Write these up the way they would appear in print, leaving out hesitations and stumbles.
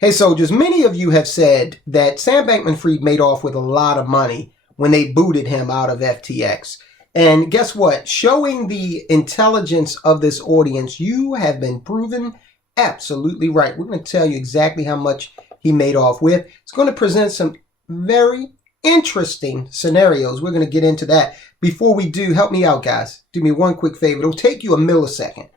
Hey soldiers, many of you have said that Sam Bankman-Fried made off with a lot of money when they booted him out of FTX. And guess what? Showing the intelligence of this audience, you have been proven absolutely right. We're going to tell you exactly how much he made off with. It's going to present some very interesting scenarios. We're going to get into that. Before we do, help me out, guys. Do me one quick favor. It'll take you a millisecond.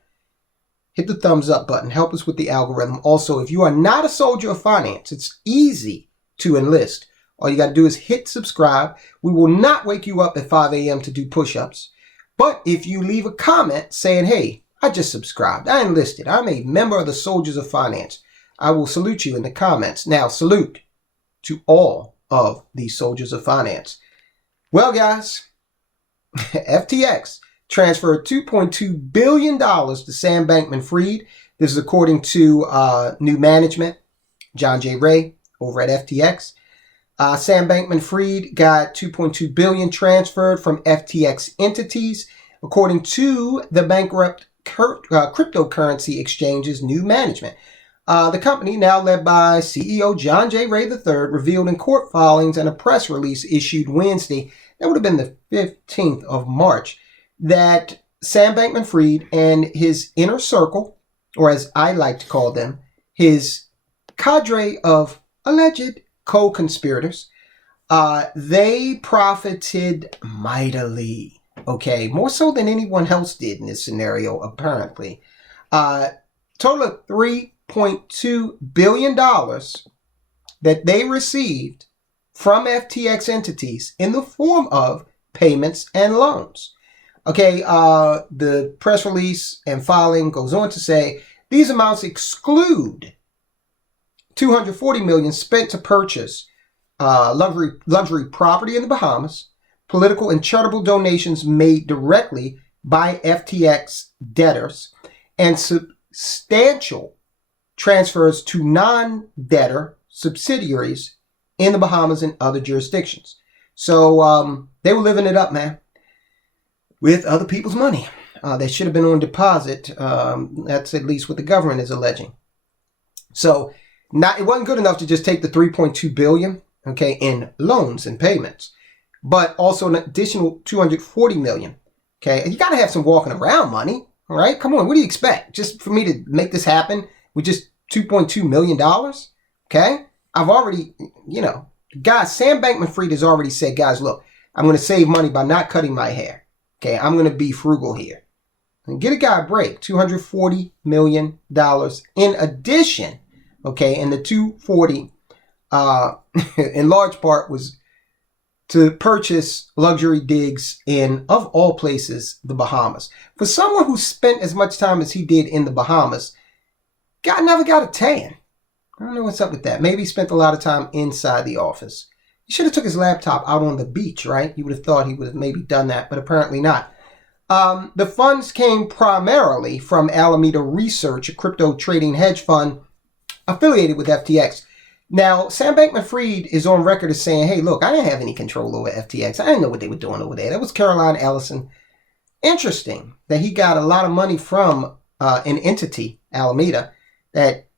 Hit the thumbs up button. Help us with the algorithm. Also, if you are not a soldier of finance, it's easy to enlist. All you got to do is hit subscribe. We will not wake you up at 5 a.m. to do push-ups. But if you leave a comment saying, hey, I just subscribed, I enlisted, I'm a member of the Soldiers of Finance, I will salute you in the comments. Now, salute to all of these Soldiers of Finance. Well, guys, FTX transferred $2.2 billion to Sam Bankman-Fried. This is according to new management, John J. Ray over at FTX. Sam Bankman-Fried got $2.2 billion transferred from FTX entities, according to the bankrupt cryptocurrency exchange's new management. The company, now led by CEO John J. Ray III, revealed in court filings and a press release issued Wednesday, that would have been the 15th of March, that Sam Bankman-Fried and his inner circle, or as I like to call them, his cadre of alleged co-conspirators, they profited mightily, okay, more so than anyone else did in this scenario, apparently. Total of $3.2 billion that they received from FTX entities in the form of payments and loans. Okay, the press release and filing goes on to say these amounts exclude $240 million spent to purchase luxury property in the Bahamas, political and charitable donations made directly by FTX debtors, and substantial transfers to non-debtor subsidiaries in the Bahamas and other jurisdictions. So they were living it up, man, with other people's money. They should have been on deposit. That's at least what the government is alleging. So it wasn't good enough to just take the $3.2 billion, okay, in loans and payments, but also an additional $240 million, okay? And you got to have some walking around money, all right? Come on, what do you expect? Just for me to make this happen with just $2.2 million, okay? I've already, guys, Sam Bankman-Fried has already said, guys, look, I'm going to save money by not cutting my hair. Okay, I'm going to be frugal here. And get a guy a break. $240 million in addition. Okay, and the 240 in large part was to purchase luxury digs in, of all places, the Bahamas. For someone who spent as much time as he did in the Bahamas, guy never got a tan. I don't know what's up with that. Maybe he spent a lot of time inside the office. He should have took his laptop out on the beach, right? You would have thought he would have maybe done that, but apparently not. The funds came primarily from Alameda Research, a crypto trading hedge fund affiliated with FTX. Now, Sam Bankman-Fried is on record as saying, hey, look, I didn't have any control over FTX. I didn't know what they were doing over there. That was Caroline Ellison. Interesting that he got a lot of money from an entity, Alameda, that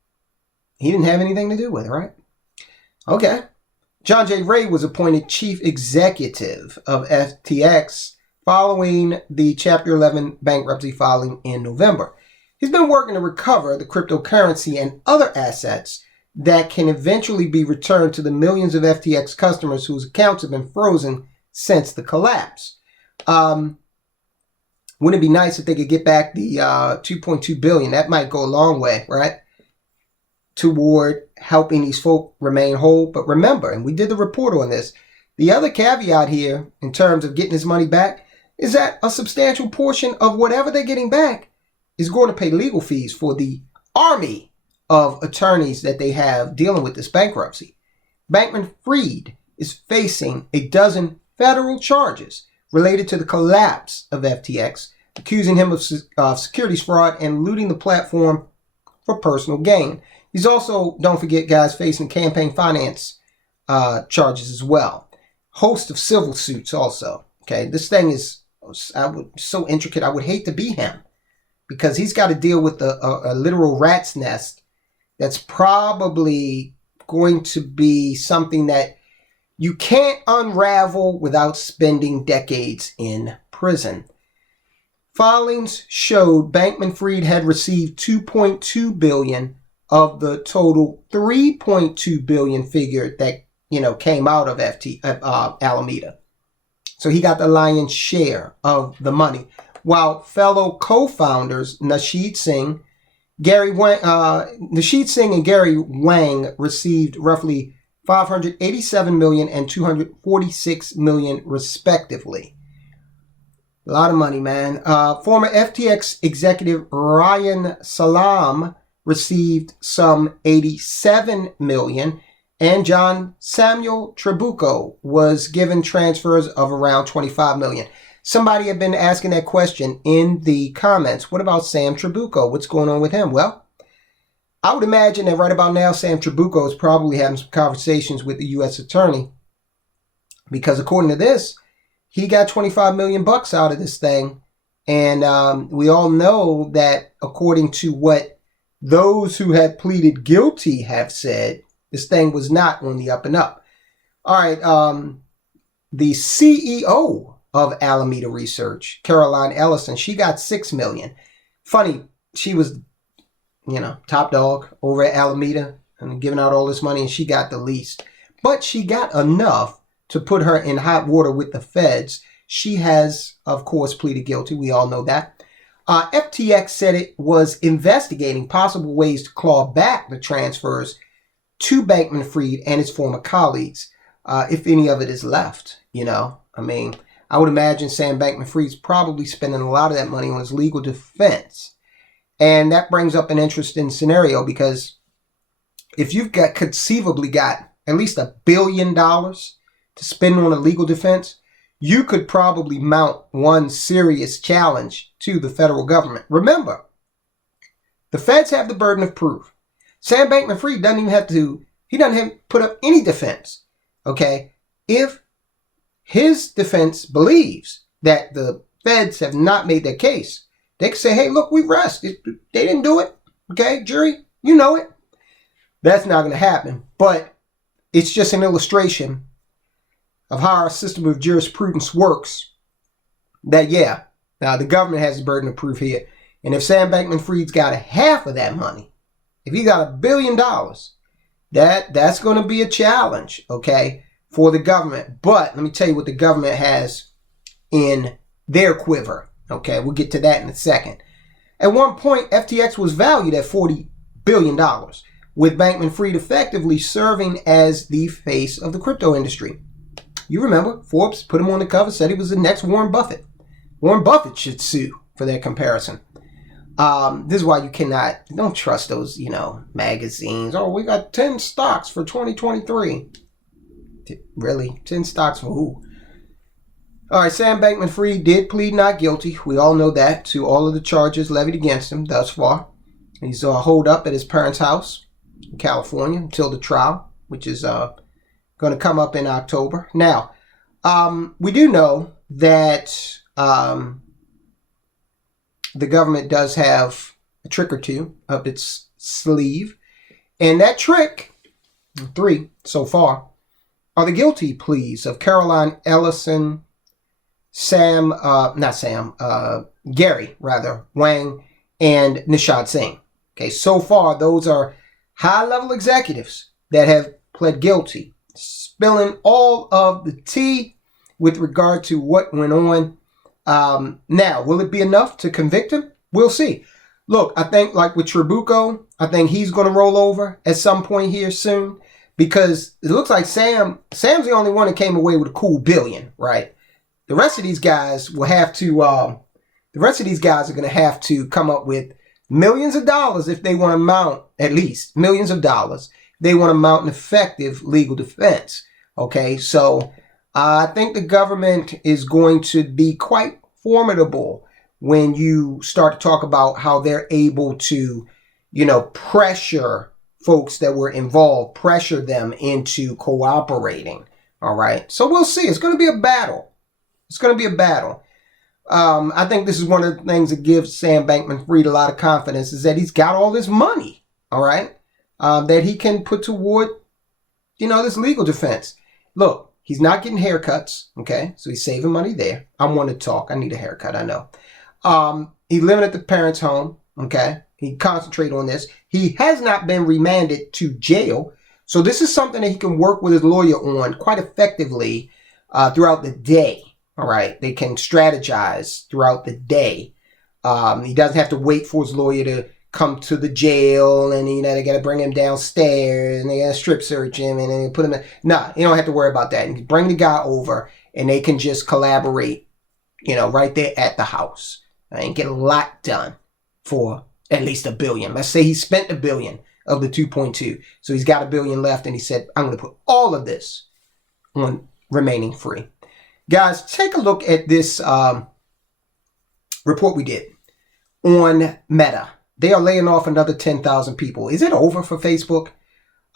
he didn't have anything to do with, right? Okay. John J. Ray was appointed chief executive of FTX following the Chapter 11 bankruptcy filing in November. He's been working to recover the cryptocurrency and other assets that can eventually be returned to the millions of FTX customers whose accounts have been frozen since the collapse. Wouldn't it be nice if they could get back the $2.2 billion? That might go a long way, right, toward helping these folk remain whole. But remember, and we did the report on this, the other caveat here in terms of getting his money back is that a substantial portion of whatever they're getting back is going to pay legal fees for the army of attorneys that they have dealing with this bankruptcy. Bankman-Fried is facing a dozen federal charges related to the collapse of FTX, accusing him of securities fraud and looting the platform for personal gain. He's also, don't forget, guys, facing campaign finance charges as well. Host of civil suits also. Okay, this thing is so intricate. I would hate to be him because he's got to deal with a literal rat's nest that's probably going to be something that you can't unravel without spending decades in prison. Filings showed Bankman-Fried had received $2.2 billion of the total $3.2 billion figure that came out of Alameda. So he got the lion's share of the money, while fellow co-founders Nasheed Singh and Gary Wang received roughly $587 million and $246 million respectively. A lot of money, man. Former FTX executive Ryan Salam received some $87 million, and John Samuel Trabucco was given transfers of around $25 million. Somebody had been asking that question in the comments. What about Sam Trabucco? What's going on with him? Well, I would imagine that right about now, Sam Trabucco is probably having some conversations with the U.S. attorney, because according to this, he got $25 million out of this thing. And we all know that according to what those who had pleaded guilty have said, this thing was not on the up and up. All right. The CEO of Alameda Research, Caroline Ellison, she got $6 million. Funny, she was top dog over at Alameda and giving out all this money, and she got the least. But she got enough to put her in hot water with the feds. She has, of course, pleaded guilty. We all know that. FTX said it was investigating possible ways to claw back the transfers to Bankman-Fried and his former colleagues, if any of it is left. I would imagine Sam Bankman-Fried's probably spending a lot of that money on his legal defense. And that brings up an interesting scenario, because if you've conceivably got at least $1 billion to spend on a legal defense, you could probably mount one serious challenge to the federal government. Remember, the feds have the burden of proof. Sam Bankman-Fried doesn't have to put up any defense. Okay? If his defense believes that the feds have not made their case, they can say, hey, look, we rest. They didn't do it. Okay, jury, you know it. That's not going to happen. But it's just an illustration of how our system of jurisprudence works. That, now the government has the burden of proof here. And if Sam Bankman-Fried's got a half of that money, if he got $1 billion, that's going to be a challenge, okay, for the government. But let me tell you what the government has in their quiver. Okay, we'll get to that in a second. At one point, FTX was valued at $40 billion, with Bankman-Fried effectively serving as the face of the crypto industry. You remember, Forbes put him on the cover, said he was the next Warren Buffett. Warren Buffett should sue for that comparison. This is why you don't trust those, magazines. Oh, we got 10 stocks for 2023. Really? 10 stocks for who? All right, Sam Bankman-Fried did plead not guilty. We all know that, to all of the charges levied against him thus far. He's holed up at his parents' house in California until the trial, which is going to come up in October. Now, we do know that the government does have a trick or two up its sleeve. And that trick, 3 so far, are the guilty pleas of Caroline Ellison, Gary Wang, and Nasheed Singh. Okay, so far, those are high-level executives that have pled guilty, spilling all of the tea with regard to what went on. Now, will it be enough to convict him? We'll see. Look, I think like with Trabucco, I think he's going to roll over at some point here soon, because it looks like Sam's the only one that came away with a cool $1 billion, right? The rest of these guys will have to, the rest of these guys are going to have to come up with millions of dollars if they want to mount, at least millions of dollars, if they want to mount an effective legal defense. Okay, so I think the government is going to be quite formidable when you start to talk about how they're able to, pressure folks that were involved, pressure them into cooperating. All right, so we'll see. It's going to be a battle. It's going to be a battle. I think this is one of the things that gives Sam Bankman-Fried a lot of confidence, is that he's got all this money. All right. that he can put toward, this legal defense. Look, he's not getting haircuts, okay? So he's saving money there. I want to talk. I need a haircut, I know. He's living at the parents' home, okay? He concentrate on this. He has not been remanded to jail. So this is something that he can work with his lawyer on quite effectively throughout the day, all right? They can strategize throughout the day. He doesn't have to wait for his lawyer to come to the jail and, they got to bring him downstairs and they got to strip search him and then put him in. Nah, you don't have to worry about that. You can bring the guy over and they can just collaborate, right there at the house and get a lot done for at least $1 billion. Let's say he spent $1 billion of the 2.2. So he's got $1 billion left and he said, I'm going to put all of this on remaining free. Guys, take a look at this report we did on Meta. They are laying off another 10,000 people. Is it over for Facebook?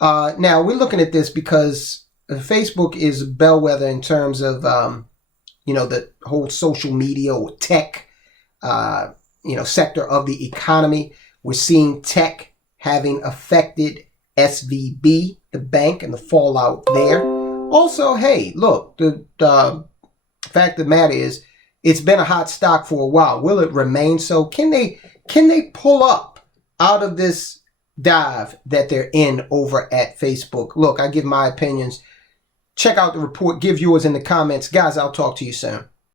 Now, we're looking at this because Facebook is a bellwether in terms of, the whole social media or tech, sector of the economy. We're seeing tech having affected SVB, the bank, and the fallout there. Also, hey, look, the fact of the matter is, it's been a hot stock for a while. Will it remain so? Can they pull up out of this dive that they're in over at Facebook? Look, I give my opinions. Check out the report. Give yours in the comments. Guys, I'll talk to you soon.